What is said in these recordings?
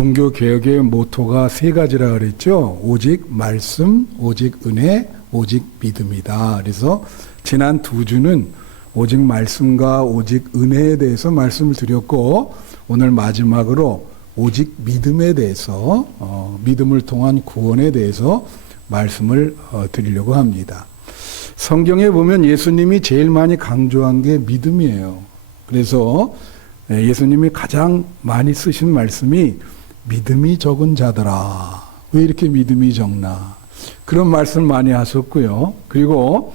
종교개혁의 모토가 세 가지라 그랬죠. 오직 말씀, 오직 은혜, 오직 믿음이다. 그래서 지난 두 주는 오직 말씀과 오직 은혜에 대해서 말씀을 드렸고, 오늘 마지막으로 오직 믿음에 대해서 믿음을 통한 구원에 대해서 말씀을 드리려고 합니다. 성경에 보면 예수님이 제일 많이 강조한 게 믿음이에요. 그래서 예수님이 가장 많이 쓰신 말씀이 믿음이 적은 자들아, 왜 이렇게 믿음이 적나, 그런 말씀 많이 하셨고요. 그리고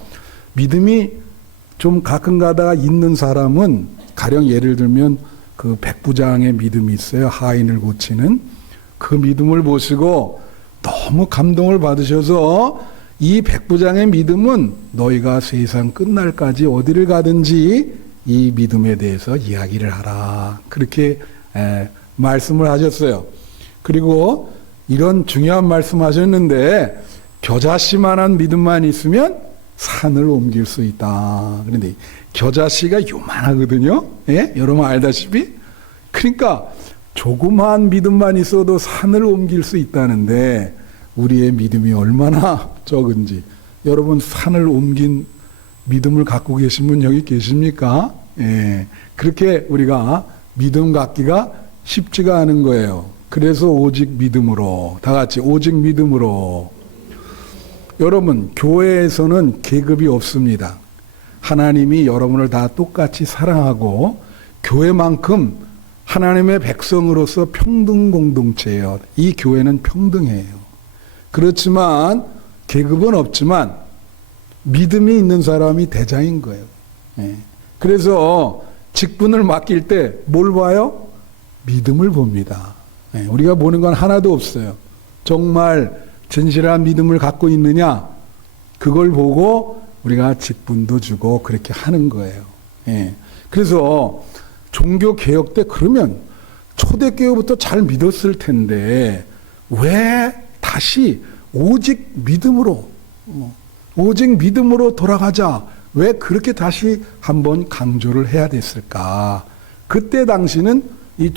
믿음이 좀 가끔 가다가 있는 사람은, 가령 예를 들면 그 백부장의 믿음이 있어요. 하인을 고치는 그 믿음을 보시고 너무 감동을 받으셔서, 이 백부장의 믿음은 너희가 세상 끝날까지 어디를 가든지 이 믿음에 대해서 이야기를 하라, 그렇게 말씀을 하셨어요. 그리고 이런 중요한 말씀 하셨는데, 겨자씨만한 믿음만 있으면 산을 옮길 수 있다. 그런데 겨자씨가 요만하거든요. 예? 여러분 알다시피. 그러니까 조그마한 믿음만 있어도 산을 옮길 수 있다는데, 우리의 믿음이 얼마나 적은지. 여러분, 산을 옮긴 믿음을 갖고 계신 분 여기 계십니까? 예. 그렇게 우리가 믿음 갖기가 쉽지가 않은 거예요. 그래서 오직 믿음으로, 다 같이 오직 믿음으로. 여러분, 교회에서는 계급이 없습니다. 하나님이 여러분을 다 똑같이 사랑하고, 교회만큼 하나님의 백성으로서 평등 공동체예요. 이 교회는 평등해요. 그렇지만 계급은 없지만 믿음이 있는 사람이 대장인 거예요. 예. 그래서 직분을 맡길 때 뭘 봐요? 믿음을 봅니다. 예. 우리가 보는 건 하나도 없어요. 정말 진실한 믿음을 갖고 있느냐, 그걸 보고 우리가 직분도 주고 그렇게 하는 거예요. 예. 그래서 종교개혁 때 그러면 초대교회부터 잘 믿었을 텐데 왜 다시 오직 믿음으로 돌아가자, 왜 그렇게 다시 한번 강조를 해야 됐을까? 그때 당시는 이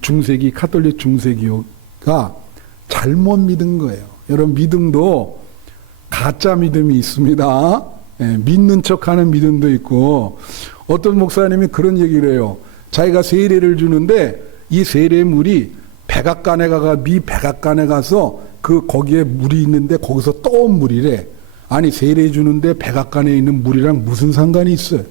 중세기 카톨릭 중세기가 잘못 믿은 거예요. 여러분, 믿음도 가짜 믿음이 있습니다. 예, 믿는 척하는 믿음도 있고, 어떤 목사님이 그런 얘기를 해요. 자기가 세례를 주는데 이 세례물이 백악관에 미 백악관에 가서 거기에 물이 있는데 거기서 떠온 물이래. 아니, 세례 주는데 백악관에 있는 물이랑 무슨 상관이 있어요?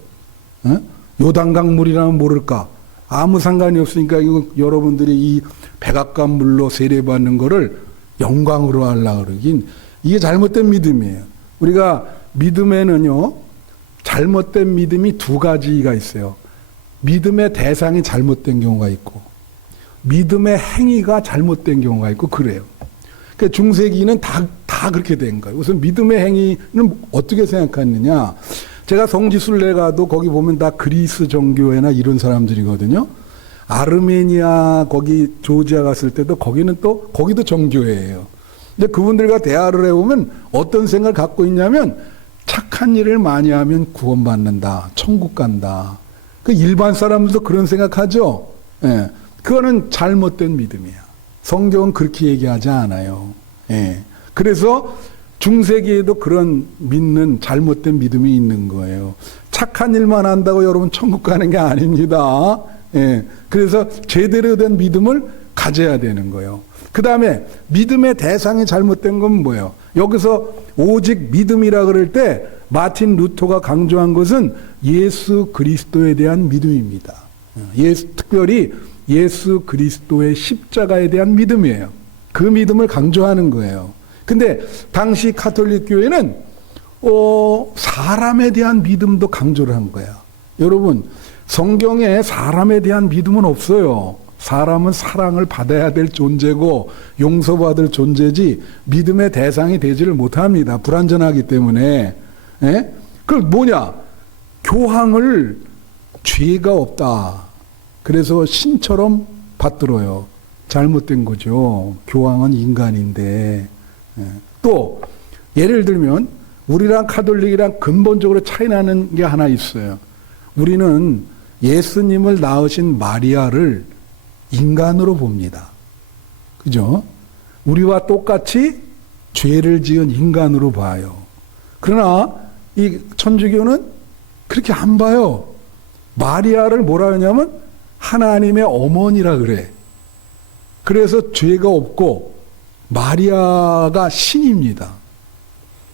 어? 요단강 물이라면 모를까? 아무 상관이 없으니까 이거 여러분들이 이 백악관 물로 세례 받는 거를 영광으로 하려고 그러긴, 이게 잘못된 믿음이에요. 우리가 믿음에는요, 잘못된 믿음이 두 가지가 있어요. 믿음의 대상이 잘못된 경우가 있고, 믿음의 행위가 잘못된 경우가 있고, 그래요. 그러니까 중세기는 다 그렇게 된 거예요. 우선 믿음의 행위는 어떻게 생각하느냐. 제가 성지순례 가도 거기 보면 다 그리스 정교회나 이런 사람들이거든요. 아르메니아, 거기 조지아 갔을 때도 거기도 정교회예요. 근데 그분들과 대화를 해보면 어떤 생각을 갖고 있냐면, 착한 일을 많이 하면 구원받는다, 천국 간다. 그 일반 사람들도 그런 생각하죠. 예. 그거는 잘못된 믿음이야. 성경은 그렇게 얘기하지 않아요. 예. 그래서 중세기에도 그런 믿는 잘못된 믿음이 있는 거예요. 착한 일만 한다고 여러분 천국 가는 게 아닙니다. 예. 그래서 제대로 된 믿음을 가져야 되는 거예요. 그 다음에 믿음의 대상이 잘못된 건 뭐예요? 여기서 오직 믿음이라 그럴 때 마틴 루터가 강조한 것은 예수 그리스도에 대한 믿음입니다. 특별히 예수 그리스도의 십자가에 대한 믿음이에요. 그 믿음을 강조하는 거예요. 근데 당시 카톨릭 교회는 사람에 대한 믿음도 강조를 한 거야. 여러분, 성경에 사람에 대한 믿음은 없어요. 사람은 사랑을 받아야 될 존재고 용서받을 존재지 믿음의 대상이 되지를 못합니다. 불완전하기 때문에. 예? 그 뭐냐? 교황을 죄가 없다. 그래서 신처럼 받들어요. 잘못된 거죠. 교황은 인간인데. 예. 또 예를 들면 우리랑 카톨릭이랑 근본적으로 차이 나는 게 하나 있어요. 우리는 예수님을 낳으신 마리아를 인간으로 봅니다. 그죠? 우리와 똑같이 죄를 지은 인간으로 봐요. 그러나 이 천주교는 그렇게 안 봐요. 마리아를 뭐라 하냐면 하나님의 어머니라 그래. 그래서 죄가 없고 마리아가 신입니다.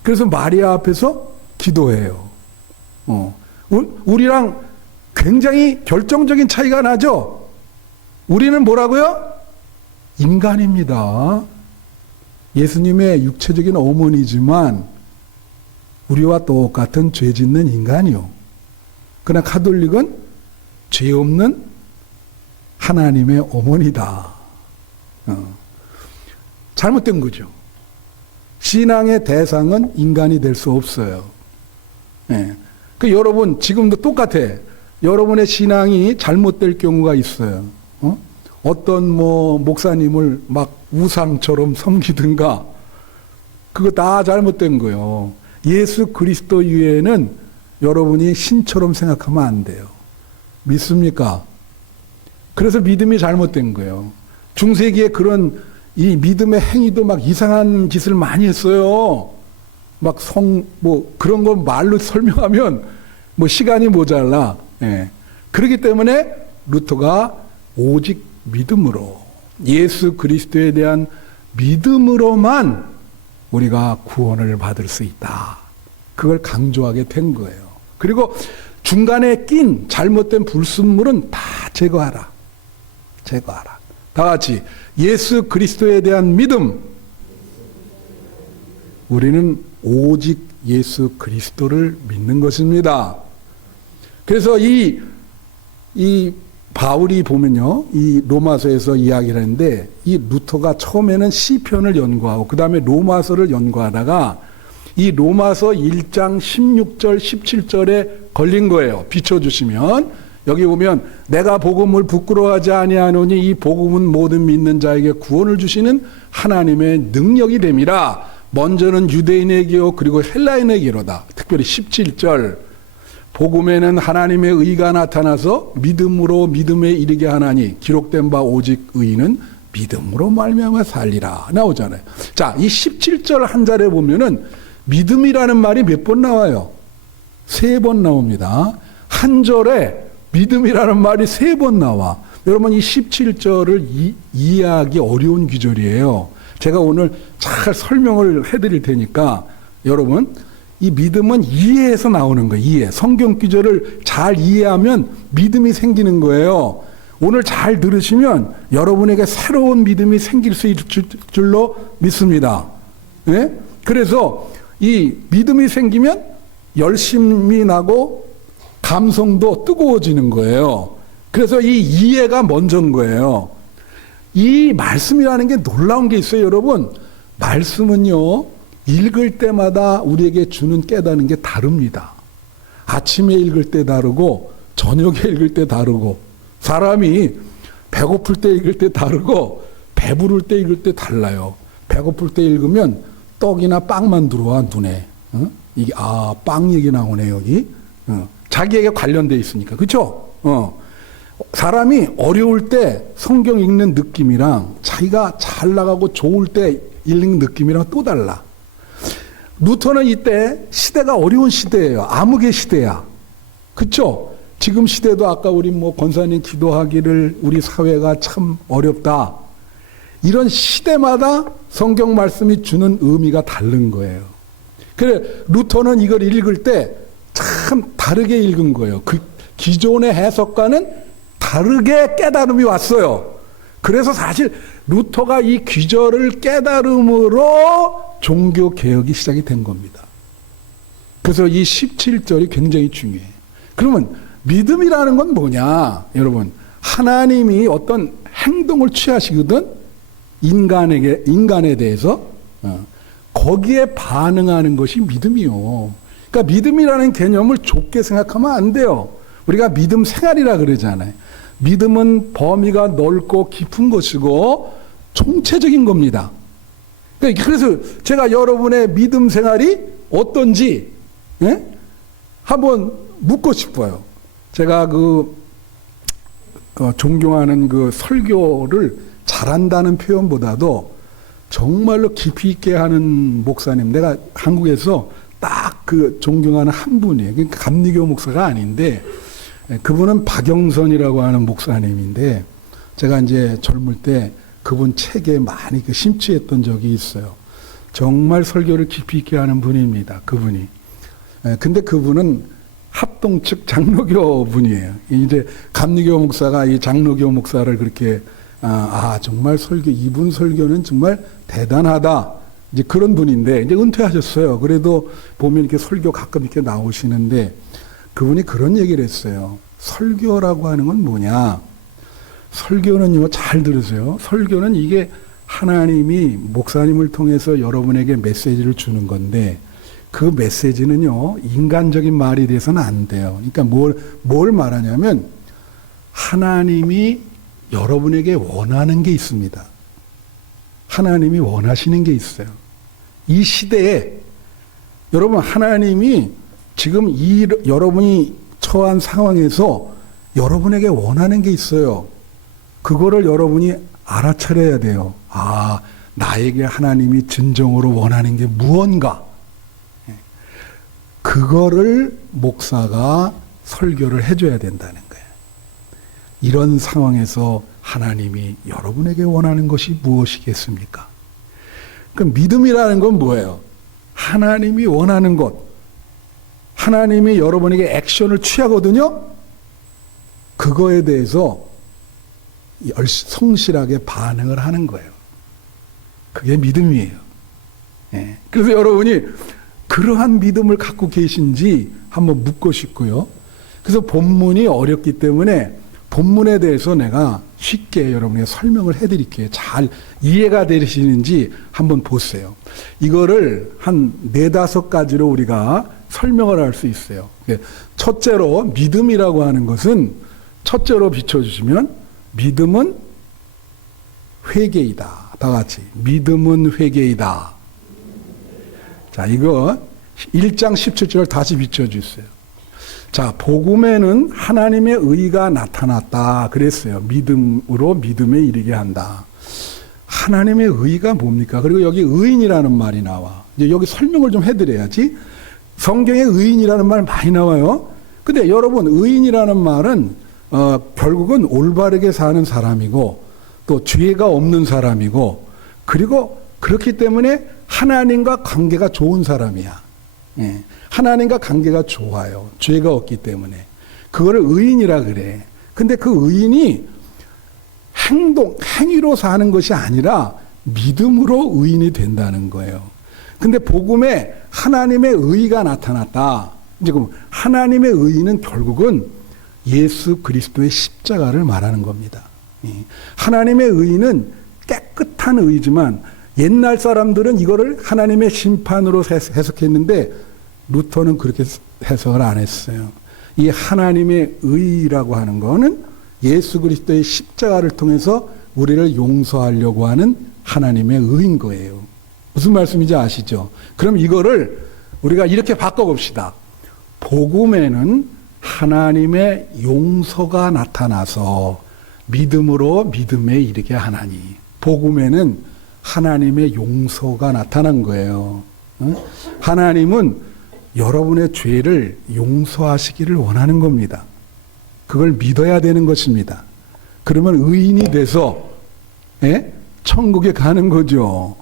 그래서 마리아 앞에서 기도해요. 우리랑 굉장히 결정적인 차이가 나죠? 우리는 뭐라고요? 인간입니다. 예수님의 육체적인 어머니지만 우리와 똑같은 죄 짓는 인간이요. 그러나 가톨릭은 죄 없는 하나님의 어머니다. 잘못된 거죠. 신앙의 대상은 인간이 될 수 없어요. 네. 그 여러분 지금도 똑같아. 여러분의 신앙이 잘못될 경우가 있어요. 어떤 목사님을 막 우상처럼 섬기든가 그거 다 잘못된 거예요. 예수 그리스도 외에는 여러분이 신처럼 생각하면 안 돼요. 믿습니까? 그래서 믿음이 잘못된 거예요. 중세기에 그런 이 믿음의 행위도 막 이상한 짓을 많이 했어요. 막 그런 거 말로 설명하면 시간이 모자라. 예. 그렇기 때문에 루터가 오직 믿음으로, 예수 그리스도에 대한 믿음으로만 우리가 구원을 받을 수 있다. 그걸 강조하게 된 거예요. 그리고 중간에 낀 잘못된 불순물은 다 제거하라. 제거하라. 다 같이 예수 그리스도에 대한 믿음. 우리는 오직 예수 그리스도를 믿는 것입니다. 그래서 이 바울이 보면요, 이 로마서에서 이야기를 하는데 이 루터가 처음에는 시편을 연구하고 그 다음에 로마서를 연구하다가 이 로마서 1장 16절 17절에 걸린 거예요. 비춰주시면 여기 보면 내가 복음을 부끄러워하지 아니하노니 이 복음은 모든 믿는 자에게 구원을 주시는 하나님의 능력이 됨이라. 먼저는 유대인에게요 그리고 헬라인에게로다. 특별히 17절 복음에는 하나님의 의가 나타나서 믿음으로 믿음에 이르게 하나니 기록된 바 오직 의인은 믿음으로 말미암아 살리라 나오잖아요. 자, 이 17절 한 절에 보면은 믿음이라는 말이 몇 번 나와요? 3번 나옵니다. 한 절에 믿음이라는 말이 3번 나와. 여러분 이 17절을 이해하기 어려운 구절이에요. 제가 오늘 잘 설명을 해드릴 테니까 여러분 이 믿음은 이해해서 나오는 거예요. 이해. 성경 구절을 잘 이해하면 믿음이 생기는 거예요. 오늘 잘 들으시면 여러분에게 새로운 믿음이 생길 수 있을 줄로 믿습니다. 네? 그래서 이 믿음이 생기면 열심이 나고 감성도 뜨거워지는 거예요. 그래서 이 이해가 먼저인 거예요. 이 말씀이라는 게 놀라운 게 있어요, 여러분. 말씀은요, 읽을 때마다 우리에게 주는 깨닫는 게 다릅니다. 아침에 읽을 때 다르고, 저녁에 읽을 때 다르고, 사람이 배고플 때 읽을 때 다르고, 배부를 때 읽을 때 달라요. 배고플 때 읽으면 떡이나 빵만 들어와, 눈에. 이게, 빵 얘기 나오네, 여기. 자기에게 관련돼 있으니까. 그쵸? 사람이 어려울 때 성경 읽는 느낌이랑 자기가 잘 나가고 좋을 때 읽는 느낌이랑 또 달라. 루터는 이때 시대가 어려운 시대예요. 암흑의 시대야. 그쵸? 지금 시대도 아까 우리 권사님 기도하기를 우리 사회가 참 어렵다. 이런 시대마다 성경 말씀이 주는 의미가 다른 거예요. 그래, 루터는 이걸 읽을 때 참 다르게 읽은 거예요. 그 기존의 해석과는 다르게 깨달음이 왔어요. 그래서 사실 루터가 이 귀절을 깨달음으로 종교 개혁이 시작이 된 겁니다. 그래서 이 17절이 굉장히 중요해요. 그러면 믿음이라는 건 뭐냐? 여러분, 하나님이 어떤 행동을 취하시거든 인간에 대해서 거기에 반응하는 것이 믿음이요. 그러니까 믿음이라는 개념을 좁게 생각하면 안 돼요. 우리가 믿음 생활이라 그러잖아요. 믿음은 범위가 넓고 깊은 것이고 총체적인 겁니다. 그래서 제가 여러분의 믿음 생활이 어떤지 한번 묻고 싶어요. 제가 존경하는 그 설교를 잘한다는 표현보다도 정말로 깊이 있게 하는 목사님, 내가 한국에서 딱 그 존경하는 한 분이에요. 그러니까 감리교 목사가 아닌데, 그분은 박영선이라고 하는 목사님인데, 제가 이제 젊을 때 그분 책에 많이 심취했던 적이 있어요. 정말 설교를 깊이 있게 하는 분입니다. 그분이. 근데 그분은 합동 측 장로교 분이에요. 이제 감리교 목사가 이 장로교 목사를 그렇게 정말 이분 설교는 정말 대단하다. 이제 그런 분인데 이제 은퇴하셨어요. 그래도 보면 이렇게 설교 가끔 이렇게 나오시는데 그분이 그런 얘기를 했어요. 설교라고 하는 건 뭐냐? 설교는요, 잘 들으세요. 설교는 이게 하나님이 목사님을 통해서 여러분에게 메시지를 주는 건데 그 메시지는요, 인간적인 말이 돼서는 안 돼요. 그러니까 뭘 말하냐면 하나님이 여러분에게 원하는 게 있습니다. 하나님이 원하시는 게 있어요. 이 시대에 여러분 하나님이 지금 여러분이 처한 상황에서 여러분에게 원하는 게 있어요. 그거를 여러분이 알아차려야 돼요. 나에게 하나님이 진정으로 원하는 게 무언가. 그거를 목사가 설교를 해줘야 된다는 거예요. 이런 상황에서 하나님이 여러분에게 원하는 것이 무엇이겠습니까? 그 믿음이라는 건 뭐예요? 하나님이 원하는 것. 하나님이 여러분에게 액션을 취하거든요? 그거에 대해서 성실하게 반응을 하는 거예요. 그게 믿음이에요. 그래서 여러분이 그러한 믿음을 갖고 계신지 한번 묻고 싶고요. 그래서 본문이 어렵기 때문에 본문에 대해서 내가 쉽게 여러분에게 설명을 해드릴게요. 잘 이해가 되시는지 한번 보세요. 이거를 한 4-5가지로 우리가 설명을 할 수 있어요. 첫째로 믿음이라고 하는 것은 첫째로 비춰주시면 믿음은 회개이다. 다 같이 믿음은 회개이다. 자, 이거 1장 17절 다시 비춰주세요. 자, 복음에는 하나님의 의가 나타났다 그랬어요. 믿음으로 믿음에 이르게 한다. 하나님의 의가 뭡니까? 그리고 여기 의인이라는 말이 나와. 이제 여기 설명을 좀 해드려야지. 성경에 의인이라는 말 많이 나와요. 근데 여러분, 의인이라는 말은 결국은 올바르게 사는 사람이고 또 죄가 없는 사람이고 그리고 그렇기 때문에 하나님과 관계가 좋은 사람이야. 하나님과 관계가 좋아요. 죄가 없기 때문에. 그거를 의인이라 그래. 근데 그 의인이 행위로 사는 것이 아니라 믿음으로 의인이 된다는 거예요. 근데 복음에 하나님의 의가 나타났다. 이제 그럼 하나님의 의는 결국은 예수 그리스도의 십자가를 말하는 겁니다. 하나님의 의는 깨끗한 의지만 옛날 사람들은 이거를 하나님의 심판으로 해석했는데 루터는 그렇게 해석을 안 했어요. 이 하나님의 의라고 하는 거는 예수 그리스도의 십자가를 통해서 우리를 용서하려고 하는 하나님의 의인 거예요. 무슨 말씀인지 아시죠? 그럼 이거를 우리가 이렇게 바꿔봅시다. 복음에는 하나님의 용서가 나타나서 믿음으로 믿음에 이르게 하나니. 복음에는 하나님의 용서가 나타난 거예요. 하나님은 여러분의 죄를 용서하시기를 원하는 겁니다. 그걸 믿어야 되는 것입니다. 그러면 의인이 돼서 천국에 가는 거죠.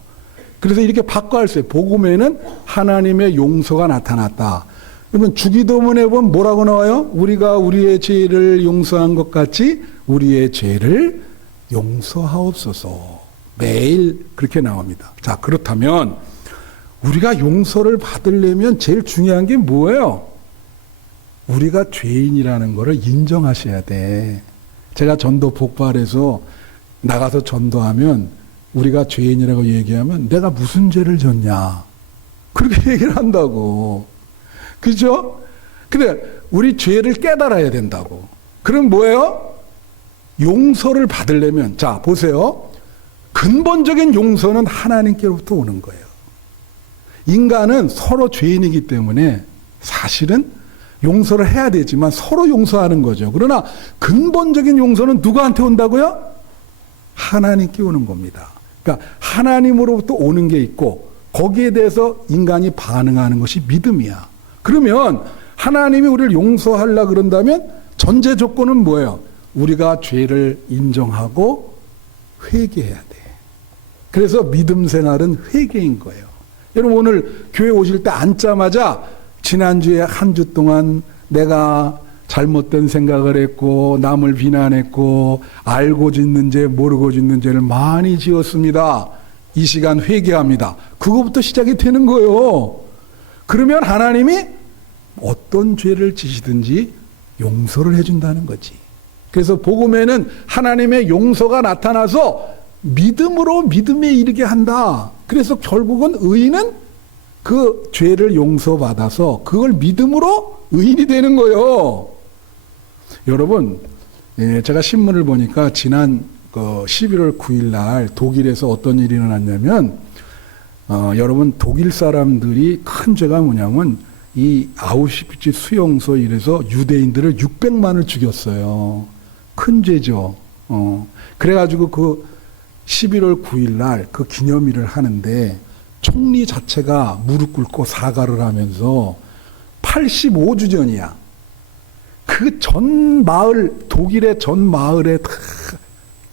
그래서 이렇게 바꿔 할 수 있어요. 복음에는 하나님의 용서가 나타났다. 그러면 주기도문에 보면 뭐라고 나와요? 우리가 우리의 죄를 용서한 것 같이 우리의 죄를 용서하옵소서. 매일 그렇게 나옵니다. 자, 그렇다면 우리가 용서를 받으려면 제일 중요한 게 뭐예요? 우리가 죄인이라는 것을 인정하셔야 돼. 제가 전도 복발해서 나가서 전도하면 우리가 죄인이라고 얘기하면 내가 무슨 죄를 졌냐. 그렇게 얘기를 한다고. 그죠? 근데 우리 죄를 깨달아야 된다고. 그럼 뭐예요? 용서를 받으려면, 자, 보세요. 근본적인 용서는 하나님께로부터 오는 거예요. 인간은 서로 죄인이기 때문에 사실은 용서를 해야 되지만 서로 용서하는 거죠. 그러나 근본적인 용서는 누구한테 온다고요? 하나님께 오는 겁니다. 그러니까 하나님으로부터 오는 게 있고 거기에 대해서 인간이 반응하는 것이 믿음이야. 그러면 하나님이 우리를 용서하려고 그런다면 전제 조건은 뭐예요? 우리가 죄를 인정하고 회개해야 돼. 그래서 믿음 생활은 회개인 거예요. 여러분 오늘 교회 오실 때 앉자마자 지난주에 한 주 동안 내가 잘못된 생각을 했고 남을 비난했고 알고 짓는 죄 모르고 짓는 죄를 많이 지었습니다. 이 시간 회개합니다. 그거부터 시작이 되는 거예요. 그러면 하나님이 어떤 죄를 지시든지 용서를 해준다는 거지. 그래서 복음에는 하나님의 용서가 나타나서 믿음으로 믿음에 이르게 한다. 그래서 결국은 의인은 그 죄를 용서받아서 그걸 믿음으로 의인이 되는 거예요. 여러분, 제가 신문을 보니까 지난 11월 9일 날 독일에서 어떤 일이 일어났냐면, 여러분 독일 사람들이 큰 죄가 뭐냐면 이 아우슈비츠 수용소 이래서 유대인들을 600만을 죽였어요. 큰 죄죠. 그래가지고 그 11월 9일 날 그 기념일을 하는데 총리 자체가 무릎 꿇고 사과를 하면서 85주 전이야. 그 전 마을, 독일의 전 마을에 다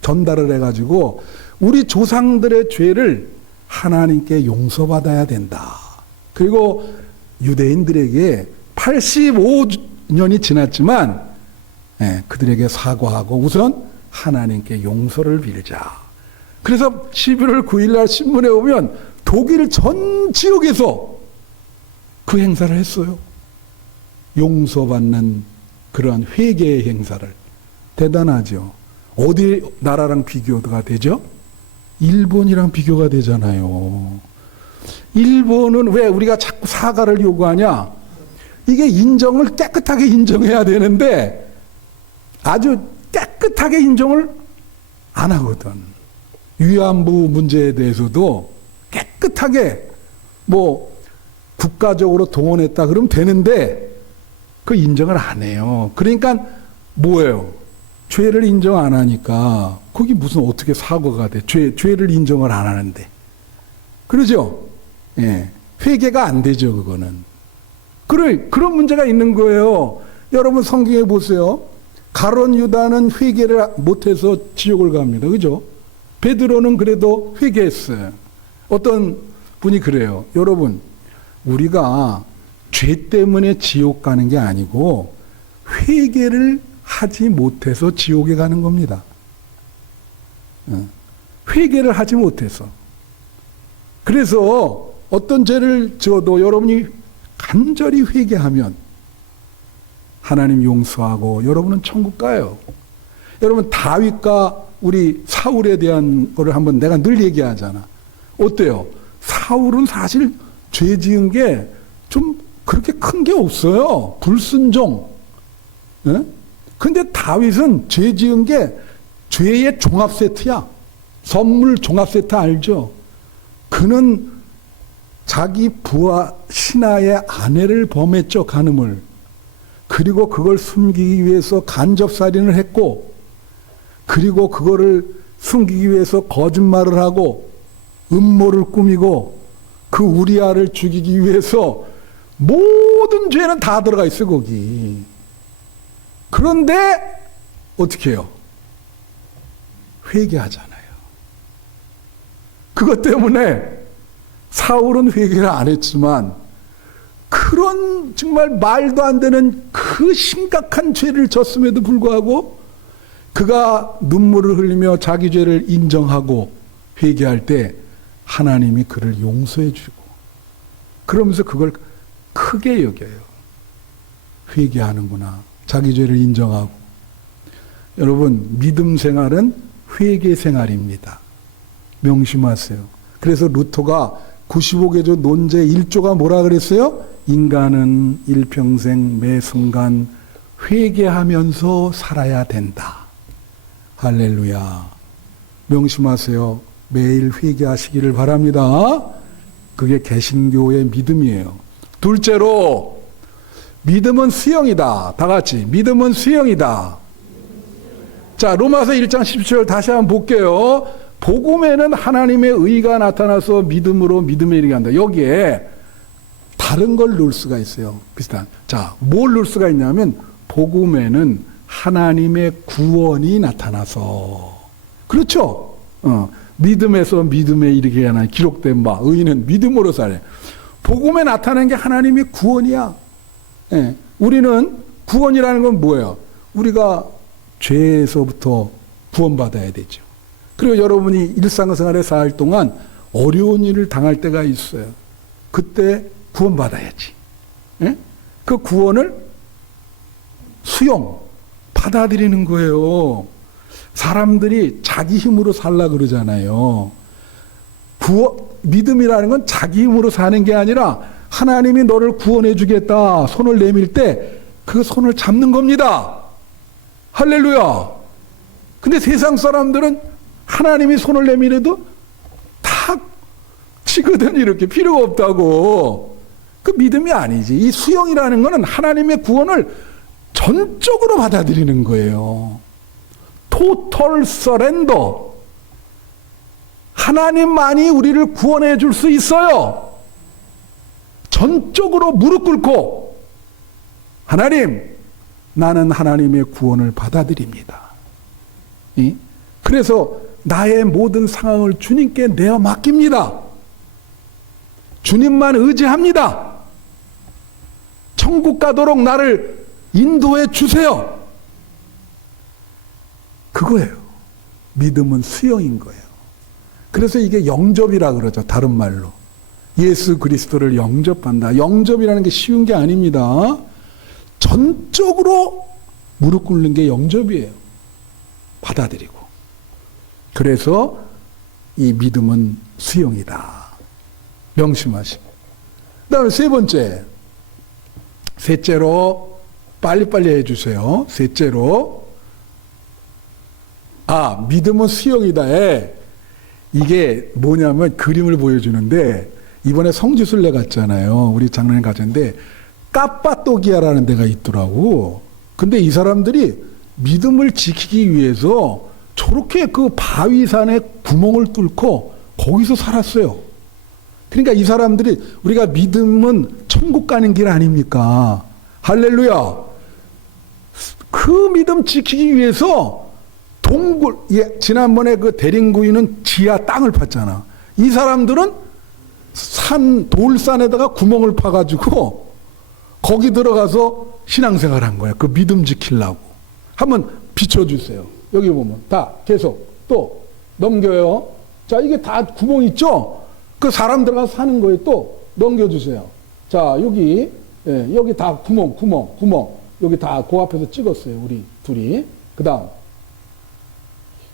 전달을 해가지고 우리 조상들의 죄를 하나님께 용서받아야 된다. 그리고 유대인들에게 85년이 지났지만 그들에게 사과하고 우선 하나님께 용서를 빌자. 그래서 11월 9일 날 신문에 오면 독일 전 지역에서 그 행사를 했어요. 용서받는 그러한 회개의 행사를. 대단하죠. 어디 나라랑 비교가 되죠? 일본이랑 비교가 되잖아요. 일본은 왜 우리가 자꾸 사과를 요구하냐? 이게 인정을 깨끗하게 인정해야 되는데 아주 깨끗하게 인정을 안 하거든. 위안부 문제에 대해서도 깨끗하게 국가적으로 동원했다 그러면 되는데 그 인정을 안 해요. 그러니까 뭐예요? 죄를 인정 안 하니까 거기 무슨 어떻게 사과가 돼? 죄를 인정을 안 하는데. 그러죠? 예. 회개가 안 되죠, 그거는. 그런 문제가 있는 거예요. 여러분 성경에 보세요. 가룟 유다는 회개를 못해서 지옥을 갑니다. 그죠? 베드로는 그래도 회개했어요. 어떤 분이 그래요. 여러분, 우리가 죄 때문에 지옥 가는 게 아니고 회개를 하지 못해서 지옥에 가는 겁니다. 회개를 하지 못해서. 그래서 어떤 죄를 지어도 여러분이 간절히 회개하면 하나님 용서하고 여러분은 천국 가요. 여러분 다윗과 우리 사울에 대한 거를 한번 내가 늘 얘기하잖아. 어때요? 사울은 사실 죄 지은 게 좀 그렇게 큰 게 없어요. 불순종. 근데 다윗은 죄 지은 게 죄의 종합 세트야. 선물 종합 세트 알죠? 그는 자기 부하 신하의 아내를 범했죠, 간음을. 그리고 그걸 숨기기 위해서 간접살인을 했고, 그리고 그거를 숨기기 위해서 거짓말을 하고, 음모를 꾸미고, 그 우리아를 죽이기 위해서 모든 죄는 다 들어가 있어요, 거기. 그런데 어떻게 해요? 회개하잖아요. 그것 때문에 사울은 회개를 안 했지만 그런 정말 말도 안 되는 그 심각한 죄를 졌음에도 불구하고 그가 눈물을 흘리며 자기 죄를 인정하고 회개할 때 하나님이 그를 용서해 주고 그러면서 그걸 크게 여겨요. 회개하는구나. 자기 죄를 인정하고. 여러분, 믿음 생활은 회개 생활입니다. 명심하세요. 그래서 루터가 95개조 논제 1조가 뭐라 그랬어요? 인간은 일평생 매 순간 회개하면서 살아야 된다. 할렐루야. 명심하세요. 매일 회개하시기를 바랍니다. 그게 개신교의 믿음이에요. 둘째로, 믿음은 수영이다. 다 같이. 믿음은 수영이다. 자, 로마서 1장 17절 다시 한번 볼게요. 복음에는 하나님의 의가 나타나서 믿음으로 믿음에 이르게 한다. 여기에 다른 걸 넣을 수가 있어요. 비슷한. 자, 뭘 넣을 수가 있냐면 복음에는 하나님의 구원이 나타나서. 그렇죠? 믿음에서 믿음에 이르게 하나 기록된 바 의인은 믿음으로 살아요. 복음에 나타나는 게 하나님의 구원이야. 예. 우리는 구원이라는 건 뭐예요? 우리가 죄에서부터 구원받아야 되죠. 그리고 여러분이 일상생활에 살 동안 어려운 일을 당할 때가 있어요. 그때 구원받아야지. 예? 그 구원을 수용, 받아들이는 거예요. 사람들이 자기 힘으로 살라 그러잖아요. 믿음이라는 건 자기 힘으로 사는 게 아니라 하나님이 너를 구원해 주겠다 손을 내밀 때 그 손을 잡는 겁니다. 할렐루야. 근데 세상 사람들은 하나님이 손을 내밀어도 다 치거든. 이렇게 필요가 없다고. 그 믿음이 아니지. 이 수용이라는 거는 하나님의 구원을 전적으로 받아들이는 거예요. 토탈 서렌더. 하나님만이 우리를 구원해 줄 수 있어요. 전적으로 무릎 꿇고 하나님, 나는 하나님의 구원을 받아들입니다. 그래서 나의 모든 상황을 주님께 내어 맡깁니다. 주님만 의지합니다. 천국 가도록 나를 인도해 주세요. 그거예요. 믿음은 수용인 거예요. 그래서 이게 영접이라 그러죠. 다른 말로. 예수 그리스도를 영접한다. 영접이라는 게 쉬운 게 아닙니다. 전적으로 무릎 꿇는 게 영접이에요. 받아들이고. 그래서 이 믿음은 수용이다. 명심하시고. 그 다음에 셋째로 빨리빨리 해주세요. 셋째로 믿음은 수용이다에 이게 뭐냐면 그림을 보여주는데 이번에 성지순례 갔잖아요. 우리 장로님 가셨는데 까빠도기아라는 데가 있더라고. 근데 이 사람들이 믿음을 지키기 위해서 저렇게 그 바위산에 구멍을 뚫고 거기서 살았어요. 그러니까 이 사람들이 우리가 믿음은 천국 가는 길 아닙니까? 할렐루야. 그 믿음 지키기 위해서 지난번에 그 대림구이는 지하 땅을 팠잖아. 이 사람들은 돌산에다가 구멍을 파가지고 거기 들어가서 신앙생활 한 거야. 그 믿음 지키려고. 한번 비춰주세요. 여기 보면 다 계속 또 넘겨요. 자, 이게 다 구멍 있죠? 그 사람 들어가서 사는 거예요. 또 넘겨주세요. 자, 여기 다 구멍. 여기 다 그 앞에서 찍었어요. 우리 둘이. 그 다음.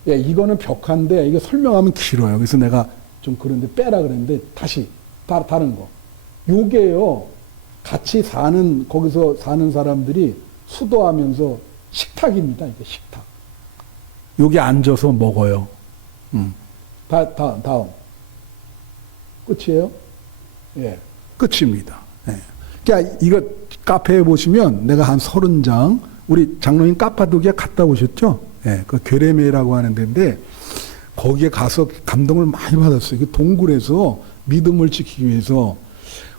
이거는 벽화인데 이게 설명하면 길어요. 그래서 내가 좀 그런데 빼라 그랬는데 다시 다른 거. 요게요. 같이 거기서 사는 사람들이 수도하면서 식탁입니다. 이게 식탁. 여기 앉아서 먹어요. 다음. 끝이에요? 예. 끝입니다. 예. 그러니까 이거 카페에 보시면 내가 한 30장, 우리 장로님 까파도기아 갔다 오셨죠? 예. 그 괴레메라고 하는 데인데 거기에 가서 감동을 많이 받았어요. 그 동굴에서 믿음을 지키기 위해서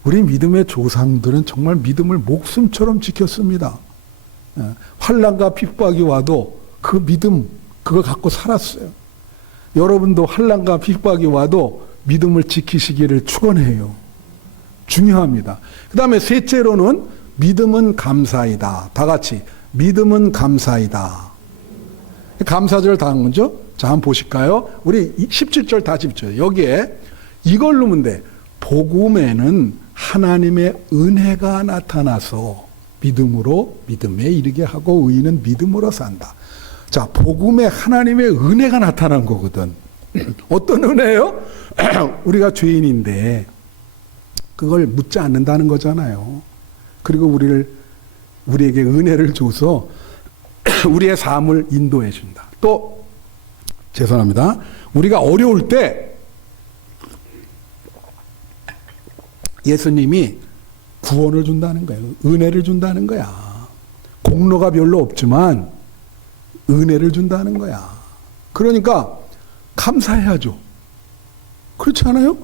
우리 믿음의 조상들은 정말 믿음을 목숨처럼 지켰습니다. 환난과 핍박이 와도 그 믿음 그거 갖고 살았어요. 여러분도 환난과 핍박이 와도 믿음을 지키시기를 축원해요. 중요합니다. 그 다음에 셋째로는 믿음은 감사이다. 다 같이 믿음은 감사이다. 감사절 다 한 거죠? 자, 한번 보실까요? 우리 17절 다시 붙여요. 여기에 이걸 넣으면 돼. 복음에는 하나님의 은혜가 나타나서 믿음으로 믿음에 이르게 하고 의인은 믿음으로 산다. 자, 복음에 하나님의 은혜가 나타난 거거든. 어떤 은혜요? 우리가 죄인인데 그걸 묻지 않는다는 거잖아요. 그리고 우리에게 은혜를 줘서 우리의 삶을 인도해 준다. 또 죄송합니다. 우리가 어려울 때 예수님이 구원을 준다는 거예요. 은혜를 준다는 거야. 공로가 별로 없지만 은혜를 준다는 거야. 그러니까 감사해야죠. 그렇지 않아요?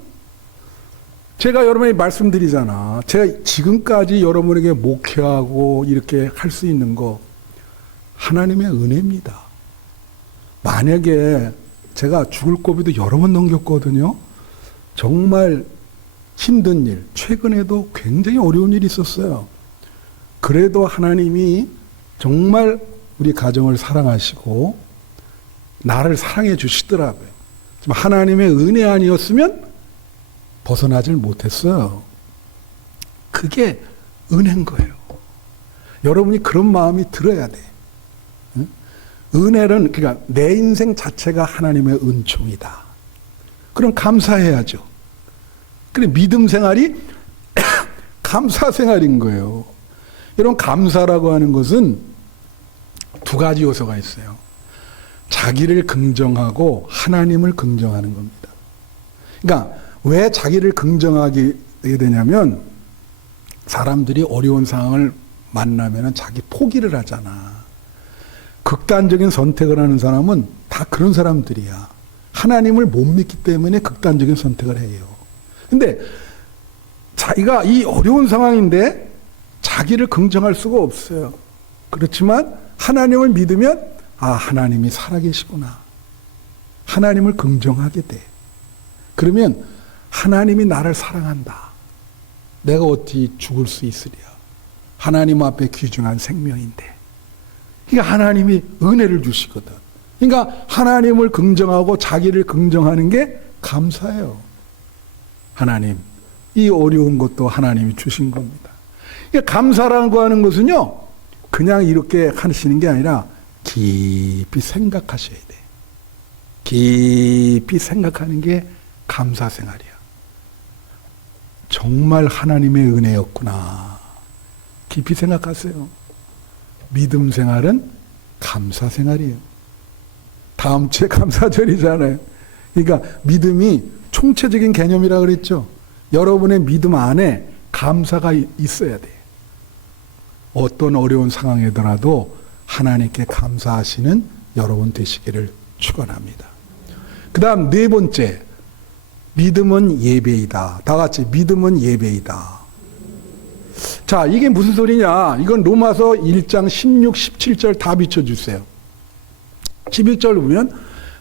제가 여러분에게 말씀드리잖아. 제가 지금까지 여러분에게 목회하고 이렇게 할 수 있는 거 하나님의 은혜입니다. 만약에 제가 죽을 고비도 여러 번 넘겼거든요. 정말 힘든 일, 최근에도 굉장히 어려운 일이 있었어요. 그래도 하나님이 정말 우리 가정을 사랑하시고 나를 사랑해 주시더라고요. 하나님의 은혜 아니었으면 벗어나질 못했어요. 그게 은혜인 거예요. 여러분이 그런 마음이 들어야 돼. 응? 은혜는 그러니까 내 인생 자체가 하나님의 은총이다. 그럼 감사해야죠. 그래 믿음 생활이 감사 생활인 거예요. 이런 감사라고 하는 것은 두 가지 요소가 있어요. 자기를 긍정하고 하나님을 긍정하는 겁니다. 그러니까 왜 자기를 긍정하게 되냐면 사람들이 어려운 상황을 만나면 자기 포기를 하잖아. 극단적인 선택을 하는 사람은 다 그런 사람들이야. 하나님을 못 믿기 때문에 극단적인 선택을 해요. 근데 자기가 이 어려운 상황인데 자기를 긍정할 수가 없어요. 그렇지만 하나님을 믿으면 아, 하나님이 살아계시구나. 하나님을 긍정하게 돼. 그러면 하나님이 나를 사랑한다. 내가 어찌 죽을 수 있으랴. 하나님 앞에 귀중한 생명인데. 그러니까 하나님이 은혜를 주시거든. 그러니까 하나님을 긍정하고 자기를 긍정하는 게 감사해요. 하나님, 이 어려운 것도 하나님이 주신 겁니다. 그러니까 감사라고 하는 것은요, 그냥 이렇게 하시는 게 아니라 깊이 생각하셔야 돼. 깊이 생각하는 게 감사 생활이야. 정말 하나님의 은혜였구나. 깊이 생각하세요. 믿음 생활은 감사 생활이에요. 다음 주에 감사절이잖아요. 그러니까 믿음이 총체적인 개념이라고 그랬죠. 여러분의 믿음 안에 감사가 있어야 돼요. 어떤 어려운 상황이더라도 하나님께 감사하시는 여러분 되시기를 축원합니다. 그 다음 네 번째, 믿음은 예배이다. 다 같이 믿음은 예배이다. 자, 이게 무슨 소리냐? 이건 로마서 1장 16, 17절 다 비춰주세요. 11절 보면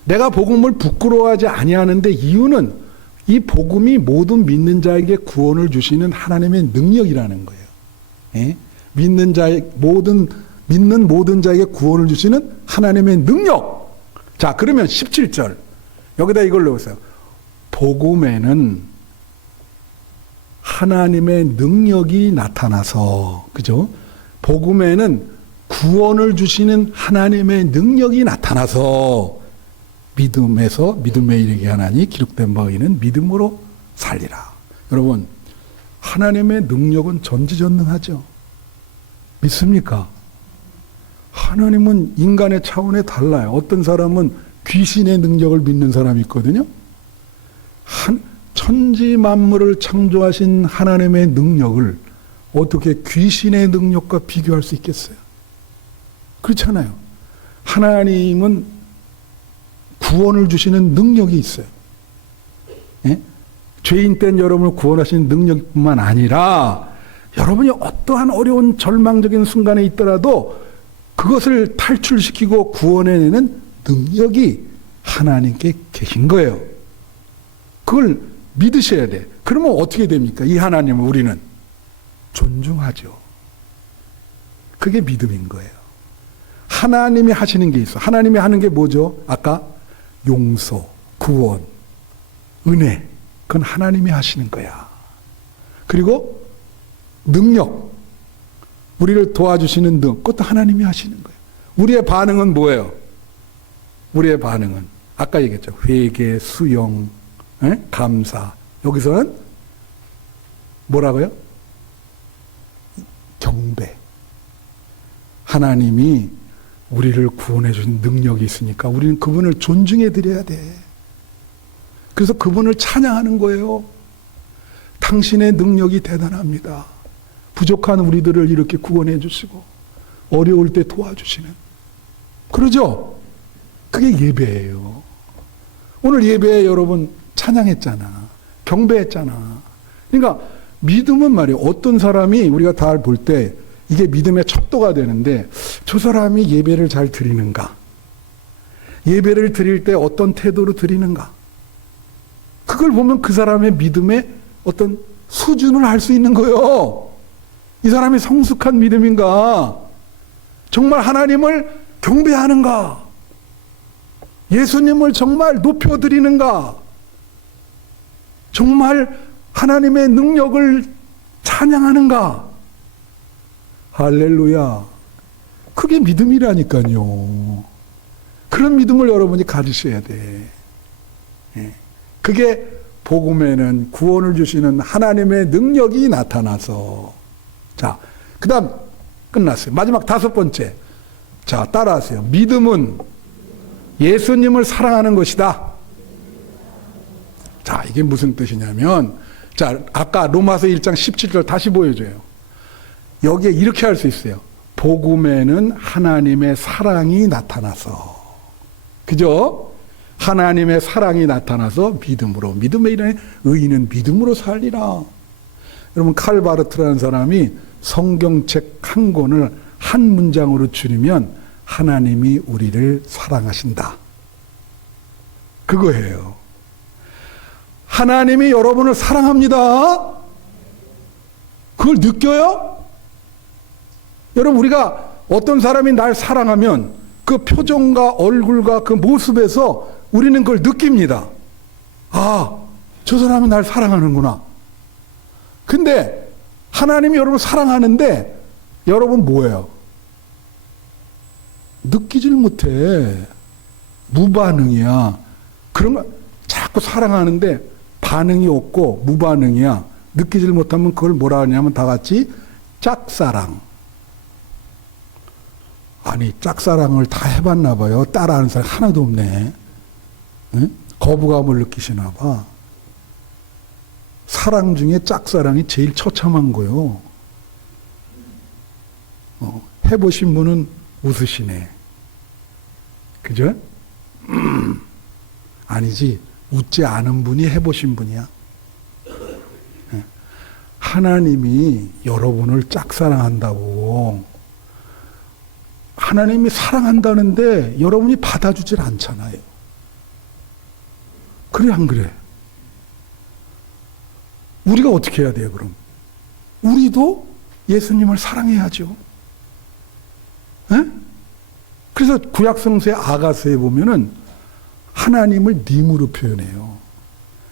내가 복음을 부끄러워하지 아니하는데 이유는 이 복음이 모든 믿는 자에게 구원을 주시는 하나님의 능력이라는 거예요. 예? 믿는 모든 자에게 구원을 주시는 하나님의 능력. 자, 그러면 17절 여기다 이걸 넣으세요. 복음에는 하나님의 능력이 나타나서, 그죠? 복음에는 구원을 주시는 하나님의 능력이 나타나서 믿음에 이르게 하나니 기록된 바에 있는 믿음으로 살리라. 여러분, 하나님의 능력은 전지전능하죠. 믿습니까? 하나님은 인간의 차원에 달라요. 어떤 사람은 귀신의 능력을 믿는 사람이 있거든요. 천지 만물을 창조하신 하나님의 능력을 어떻게 귀신의 능력과 비교할 수 있겠어요? 그렇잖아요. 하나님은 구원을 주시는 능력이 있어요. 예? 죄인 된 여러분을 구원하시는 능력뿐만 아니라 여러분이 어떠한 어려운 절망적인 순간에 있더라도 그것을 탈출시키고 구원해내는 능력이 하나님께 계신 거예요. 그걸 믿으셔야 돼. 그러면 어떻게 됩니까? 이 하나님을 우리는 존중하죠. 그게 믿음인 거예요. 하나님이 하시는 게 있어. 하나님이 하는 게 뭐죠? 아까 용서, 구원, 은혜. 그건 하나님이 하시는 거야. 그리고 능력, 우리를 도와주시는 등, 그것도 하나님이 하시는 거예요. 우리의 반응은 뭐예요? 우리의 반응은 아까 얘기했죠. 회개, 수용, 감사. 여기서는 뭐라고요? 경배. 하나님이 우리를 구원해 주신 능력이 있으니까 우리는 그분을 존중해 드려야 돼. 그래서 그분을 찬양하는 거예요. 당신의 능력이 대단합니다. 부족한 우리들을 이렇게 구원해 주시고 어려울 때 도와주시는 그러죠? 그게 예배예요. 오늘 예배에 여러분 찬양했잖아. 경배했잖아. 그러니까 믿음은 말이에요. 어떤 사람이 우리가 다 볼 때 이게 믿음의 척도가 되는데 저 사람이 예배를 잘 드리는가? 예배를 드릴 때 어떤 태도로 드리는가? 그걸 보면 그 사람의 믿음의 어떤 수준을 알 수 있는 거예요. 이 사람이 성숙한 믿음인가? 정말 하나님을 경배하는가? 예수님을 정말 높여드리는가? 정말 하나님의 능력을 찬양하는가? 할렐루야. 그게 믿음이라니까요. 그런 믿음을 여러분이 가지셔야 돼. 그게 복음에는 구원을 주시는 하나님의 능력이 나타나서. 자, 그 다음 끝났어요. 마지막 5번째. 자, 따라하세요. 믿음은 예수님을 사랑하는 것이다. 자, 이게 무슨 뜻이냐면, 자, 아까 로마서 1장 17절 다시 보여줘요. 여기에 이렇게 할 수 있어요. 복음에는 하나님의 사랑이 나타나서. 그죠? 하나님의 사랑이 나타나서 믿음으로. 믿음에 이르는 의인은 믿음으로 살리라. 여러분, 칼바르트라는 사람이 성경책 한 권을 한 문장으로 줄이면 하나님이 우리를 사랑하신다. 그거예요. 하나님이 여러분을 사랑합니다. 그걸 느껴요? 여러분, 우리가 어떤 사람이 날 사랑하면 그 표정과 얼굴과 그 모습에서 우리는 그걸 느낍니다. 아, 저 사람이 날 사랑하는구나. 근데 하나님이 여러분 사랑하는데 여러분 뭐예요? 느끼질 못해. 무반응이야. 그런 거 자꾸 사랑하는데 반응이 없고 무반응이야. 느끼질 못하면 그걸 뭐라 하냐면 다 같이 짝사랑. 아니, 짝사랑을 다 해봤나 봐요. 따라하는 사람 하나도 없네. 응? 거부감을 느끼시나 봐. 사랑 중에 짝사랑이 제일 처참한 거요. 해보신 분은 웃으시네. 그죠? 아니지. 웃지 않은 분이 해보신 분이야. 하나님이 여러분을 짝사랑한다고. 하나님이 사랑한다는데 여러분이 받아주질 않잖아요. 그래, 안 그래? 우리가 어떻게 해야 돼요, 그럼? 우리도 예수님을 사랑해야죠. 에? 그래서 구약성서의 아가서에 보면은 하나님을 님으로 표현해요.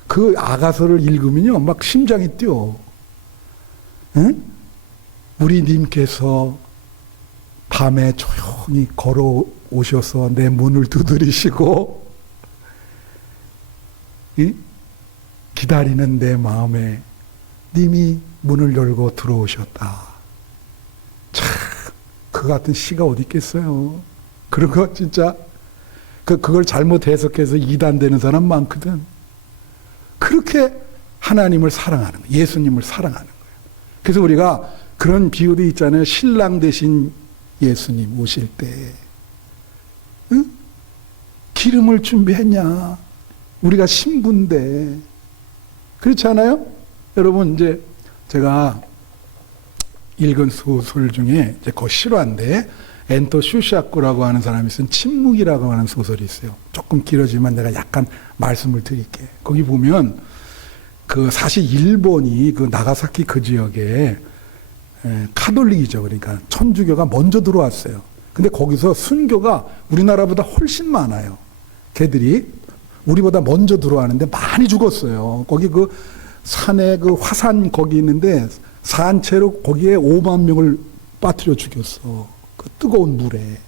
그 아가서를 읽으면요, 막 심장이 뛰어. 에? 우리 님께서 밤에 조용히 걸어오셔서 내 문을 두드리시고, 기다리는 내 마음에 님이 문을 열고 들어오셨다. 참, 그 같은 시가 어디 있겠어요. 그런 거 진짜, 그걸 잘못 해석해서 이단되는 사람 많거든. 그렇게 하나님을 사랑하는 거예요. 예수님을 사랑하는 거예요. 그래서 우리가 그런 비유도 있잖아요. 신랑 대신 예수님 오실 때, 응? 기름을 준비했냐? 우리가 신부인데. 그렇지 않아요? 여러분, 이제 제가 읽은 소설 중에 이제 그 실화인데, 엔토 슈샤코라고 하는 사람이 쓴 침묵이라고 하는 소설이 있어요. 조금 길어지만 내가 약간 말씀을 드릴게. 거기 보면 그 사실 일본이 그 나가사키 그 지역에 카톨릭이죠. 그러니까 천주교가 먼저 들어왔어요. 근데 거기서 순교가 우리나라보다 훨씬 많아요. 걔들이 우리보다 먼저 들어왔는데 많이 죽었어요. 거기 그 산에 그 화산 거기 있는데 산채로 거기에 5만 명을 빠뜨려 죽였어. 그 뜨거운 물에.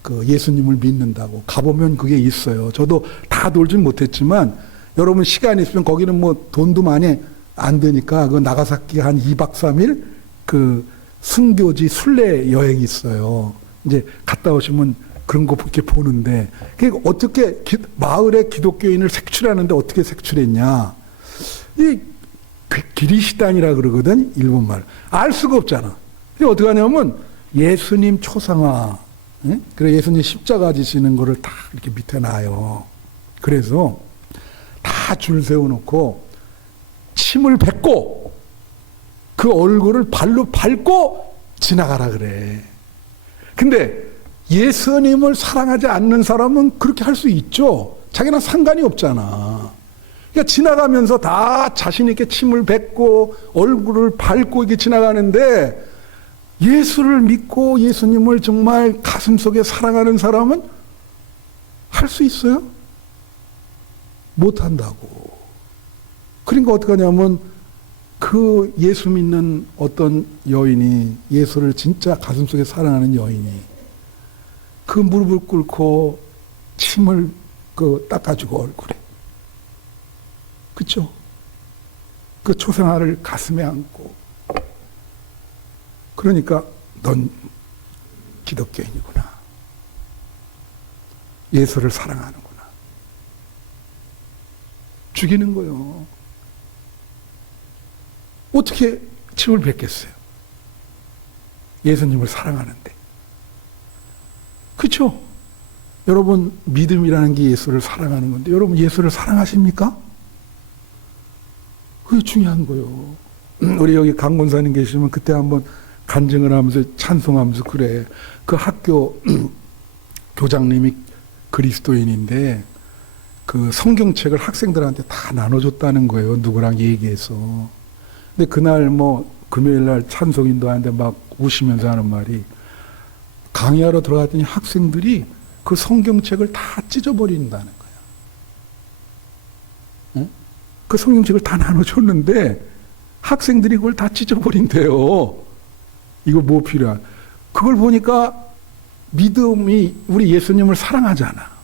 그 예수님을 믿는다고. 가보면 그게 있어요. 저도 다 돌진 못했지만 여러분 시간 있으면 거기는 뭐 돈도 많이 안 되니까 그 나가사키 한 2박 3일 그 순교지 순례 여행이 있어요. 이제 갔다 오시면 그런 거 이렇게 보는데, 그게 어떻게 마을에 기독교인을 색출하는데 어떻게 색출했냐? 이 기리시단이라 그러거든, 일본말. 알 수가 없잖아. 근데 어떻게 하냐면 예수님 초상화 예? 그래 예수님 십자가 지시는 거를 다 이렇게 밑에 놔요. 그래서 다 줄 세워놓고 침을 뱉고 그 얼굴을 발로 밟고 지나가라 그래. 근데 예수님을 사랑하지 않는 사람은 그렇게 할 수 있죠. 자기는 상관이 없잖아. 그러니까 지나가면서 다 자신 있게 침을 뱉고 얼굴을 밟고 이렇게 지나가는데 예수를 믿고 예수님을 정말 가슴속에 사랑하는 사람은 할 수 있어요? 못한다고. 그러니까 어떻게 하냐면 그 예수 믿는 어떤 여인이, 예수를 진짜 가슴속에 사랑하는 여인이 그 무릎을 꿇고 침을 닦아주고 얼굴에, 그쵸? 그 초생아를 가슴에 안고, 그러니까 넌 기독교인이구나, 예수를 사랑하는구나, 죽이는 거요. 어떻게 침을 뱉겠어요? 예수님을 사랑하는데. 그렇죠? 여러분, 믿음이라는 게 예수를 사랑하는 건데 여러분 예수를 사랑하십니까? 그게 중요한 거예요. 우리 여기 강권사님 계시면 그때 한번 간증을 하면서 찬송하면서 그래. 그 학교 교장님이 그리스도인인데 그 성경책을 학생들한테 다 나눠줬다는 거예요. 누구랑 얘기해서. 근데 그날 뭐 금요일날 찬송인도 하는데 막 우시면서 하는 말이, 강의하러 들어갔더니 학생들이 그 성경책을 다 찢어버린다는 거야. 응? 그 성경책을 다 나눠줬는데 학생들이 그걸 다 찢어버린대요. 이거 뭐 필요한? 그걸 보니까 믿음이, 우리 예수님을 사랑하잖아.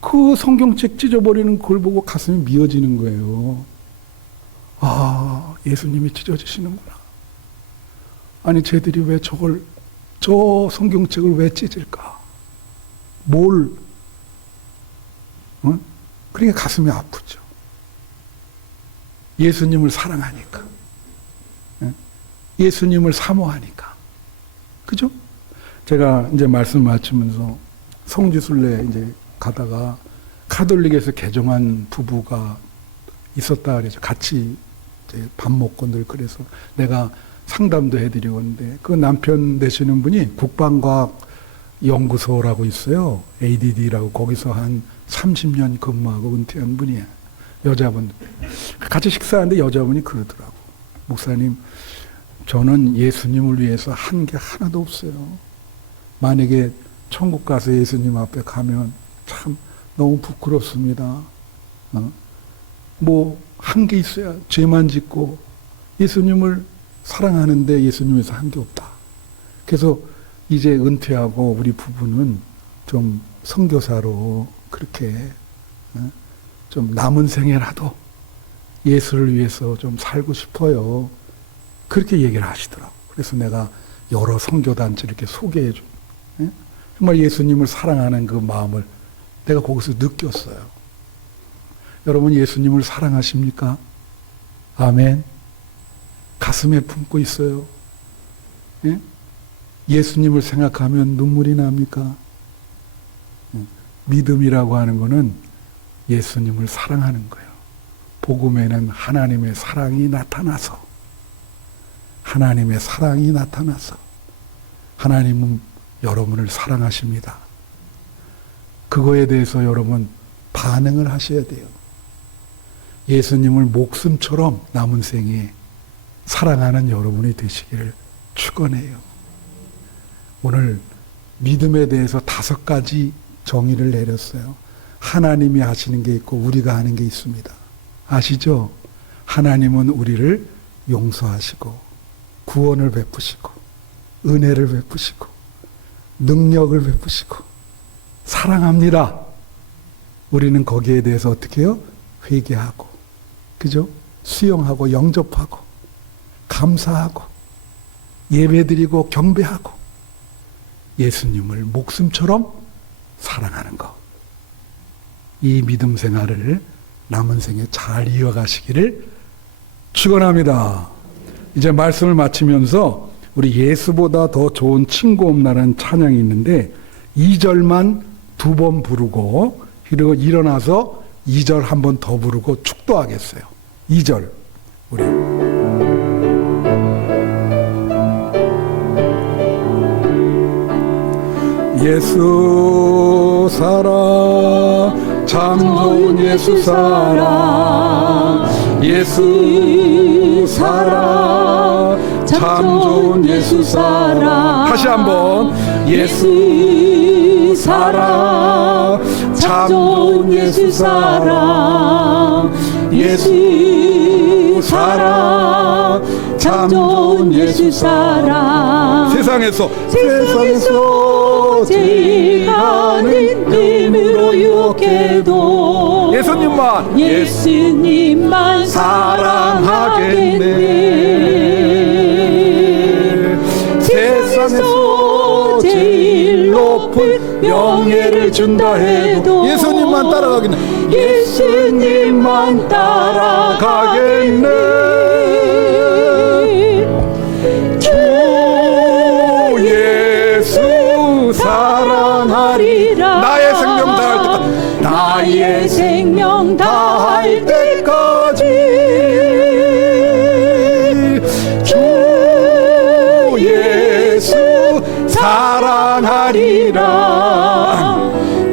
그 성경책 찢어버리는 그걸 보고 가슴이 미어지는 거예요. 아, 예수님이 찢어지시는구나. 아니, 쟤들이 왜 저 성경책을 왜 찢을까? 뭘? 응? 그러니까 가슴이 아프죠. 예수님을 사랑하니까. 응? 예수님을 사모하니까. 그죠? 제가 이제 말씀 마치면서 성지순례 이제 가다가 카톨릭에서 개종한 부부가 있었다 그래서 같이 이제 밥 먹고 늘 그래서 내가 상담도 해드리고 있는데, 그 남편 되시는 분이 국방과학 연구소라고 있어요. ADD라고. 거기서 한 30년 근무하고 은퇴한 분이에요. 여자분. 같이 식사하는데 여자분이 그러더라고. 목사님, 저는 예수님을 위해서 한 게 하나도 없어요. 만약에 천국 가서 예수님 앞에 가면 참 너무 부끄럽습니다. 뭐 한 게 있어야 죄만 짓고 예수님을 사랑하는데 예수님에서 한 게 없다. 그래서 이제 은퇴하고 우리 부부는 좀 선교사로 그렇게 좀 남은 생애라도 예수를 위해서 좀 살고 싶어요. 그렇게 얘기를 하시더라고. 그래서 내가 여러 선교단체를 이렇게 소개해 줘. 정말 예수님을 사랑하는 그 마음을 내가 거기서 느꼈어요. 여러분, 예수님을 사랑하십니까? 아멘. 가슴에 품고 있어요. 예? 예수님을 생각하면 눈물이 납니까? 믿음이라고 하는 것은 예수님을 사랑하는 거예요. 복음에는 하나님의 사랑이 나타나서, 하나님은 여러분을 사랑하십니다. 그거에 대해서 여러분 반응을 하셔야 돼요. 예수님을 목숨처럼 남은 생에 사랑하는 여러분이 되시기를 축원해요. 오늘 믿음에 대해서 5가지 정의를 내렸어요. 하나님이 하시는 게 있고 우리가 하는 게 있습니다. 아시죠? 하나님은 우리를 용서하시고 구원을 베푸시고 은혜를 베푸시고 능력을 베푸시고 사랑합니다. 우리는 거기에 대해서 어떻게 해요? 회개하고, 그죠? 수용하고 영접하고 감사하고 예배드리고 경배하고 예수님을 목숨처럼 사랑하는 것. 이 믿음 생활을 남은 생에 잘 이어가시기를 축원합니다. 이제 말씀을 마치면서 우리 예수보다 더 좋은 친구 없나라는 찬양이 있는데 2절만 2번 부르고 그리고 일어나서 2절 한 번 더 부르고 축도하겠어요. 2절 우리 예수 사랑 참 좋은 예수 사랑 예수 사랑 참 좋은 예수 사랑 다시 한번 예수 사랑 참 좋은 예수 사랑 예수 사랑 참 좋은 예수 사랑 세상에서 제일 가는 힘으로 유혹해도 예수님만 사랑하겠네. 세상에서 제일 높은 명예를 준다 해도 예수님만 따라가겠네. 예수님만 따라가겠네. 사랑하리라. 나의 생명 다할 때까지 주 예수 사랑하리라.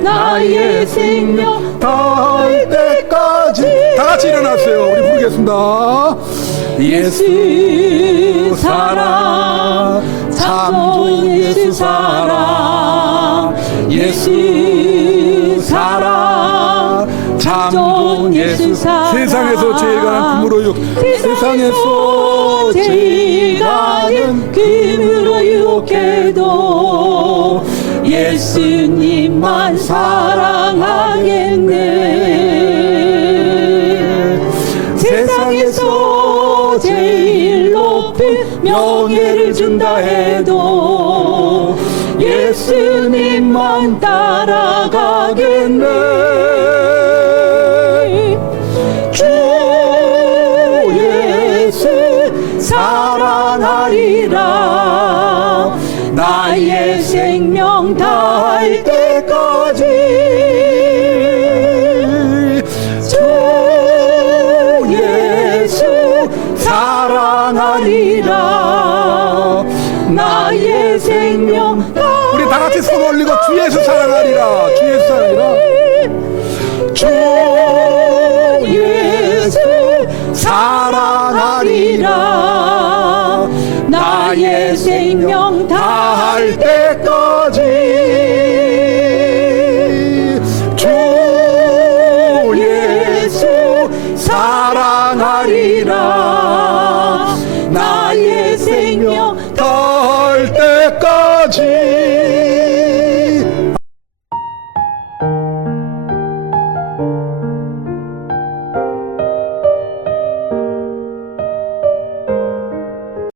나의 생명 다할 때까지. 다 같이 일어났어요. 우리 부르겠습니다. 예수 사랑 참 좋은 예수 사랑 예수 사랑 참 좋은 예수 사랑 세상에서 제일 가는 금으로 유혹 세상에서 제일 가는 금으로 유혹해도 예수님만 사랑하겠네. 세상에서 제일 높은 명예를 준다 해도 예수님만 따라가겠네. 주 예수 사랑하리라. 나의 생명 다할 때까지 주 예수 사랑하리라. 나의 생명 우리 다 같이 손 올리고 주 예수 사랑하리라. 주 예수 사랑하리라. 주 예수 사랑하리라. 나의 생명 다할 때까지 주 예수 사랑하리라. 나의 생명 다할 때까지